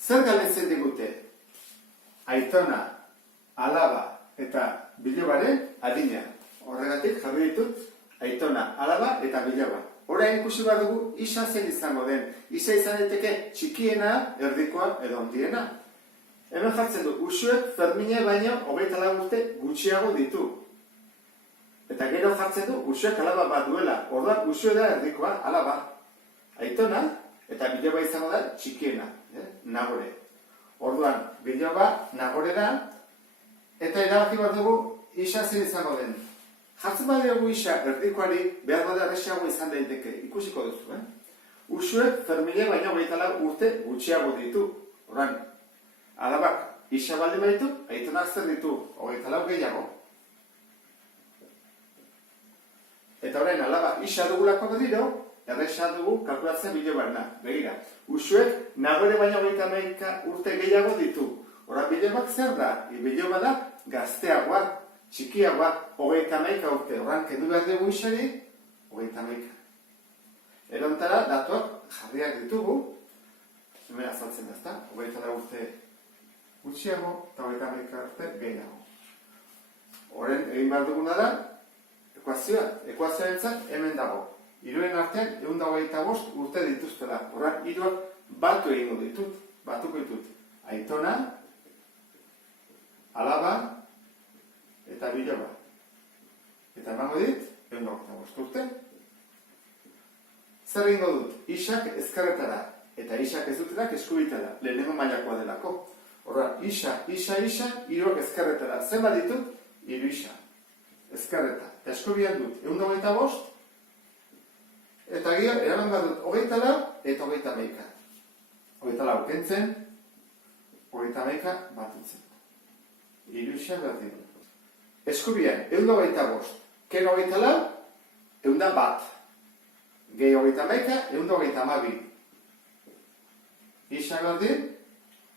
zer galdetzen digute? Aitona, alaba eta bilobaren adina. Horregatik jarri ditut aitona, alaba eta biloba. Orain ikusi bat dugu isa zein izango den. Isa izan daiteke txikiena, erdikoa edo handiena. Hemen jartzen du, Uxuek Fermine baino 24 urte gutxiago ditu. Eta gero jartzen du, Uxuek alaba bat duela. Orduan, Uxue da erdikoa, alaba. Aitona eta biloba izango da txikiena, Nagore. Orduan, biloba Nagore da, eta erabaki bat dugu isa zein izango den. Jartzen badiagu isa erdikoari behar bada erresiago izan daiteke, ikusiko duzu, Uxuek Fermine baino 24 urte gutxiago ditu. Orduan, alabak isa baldin baditu, aitonak zer ditu 24 gehiago. Eta orain alaba isa dugulako berriro, erresa dugu kalkulatzen bilobarena. Begira, Uxuek Nagore baino 21 urte gehiago ditu. Orduan, bilobak zer da? Biloba da gazteagoa, txikiagoa, 31 urte. Orduan, kendu behar dugu isari, 31. Erontara, datuak jarriak ditugu, hemen azaltzen da, ezta? 24 urte gutxiago eta 31 urte gehiago. Horren, egin behar duguna da, ekuazioa. Ekuazioarentzat hemen dago. Hiruen artean 125 urte dituztela. Horren, hiruak batu egingo ditut, batuko ditut. Aitona, alaba eta biloba. Eta emango dit, 125 urte. Zer egingo dut? Isak ezkerretara. Eta isak ez dutenak eskubitara. Lehenengo mailakoa delako. Horra, isa, hiruak ezkerretara. Zen bat ditut? Hiru isa. Ezkerreta. Eta eskubian dut, 125. Eta gero, eraman bat dut, 24 eta 31. 24 kentzen, 31 batutzen. Hiru isa berdin. Eskubian, 125. Ken 24, 101. Gehi 31, 122. Isa berdin,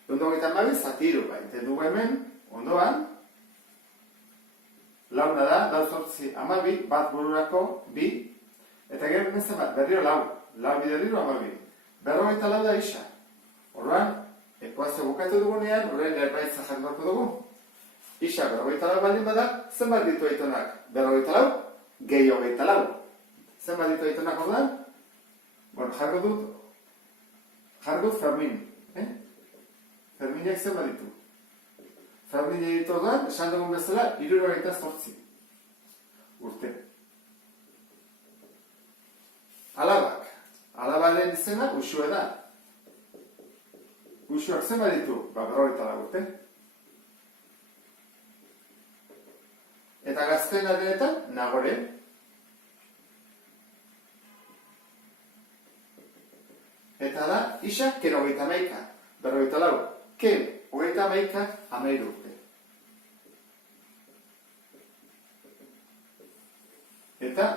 122 zatiru. Enten dugu hemen, ondoan. Launa da, lau zortzi, 12, bat bururako, 2. Eta gero nezen bat, berriro lau. Lau biderriro 12. 44 da isa. Horren, ekuazio bukatu dugunean, horren lerbaitza jarriko dugu. Isa 44 baldin bada, zenbat ditu aitonak? 44, gehi 24. Zenbat ditu aitonak ordan? Bueno, jarro dut Fermin. Ferminek zenbat ditu? Ferminek ditu ordan, esan dugun bezala, 78 urte. Alabak. Alabaren izena Uxue da. Uxuak zenbat ditu? 44 urte. Eta gaztena denetan, Nagore. Eta da, isa, ken 31. 44. Ken 31, 13 urte. Eta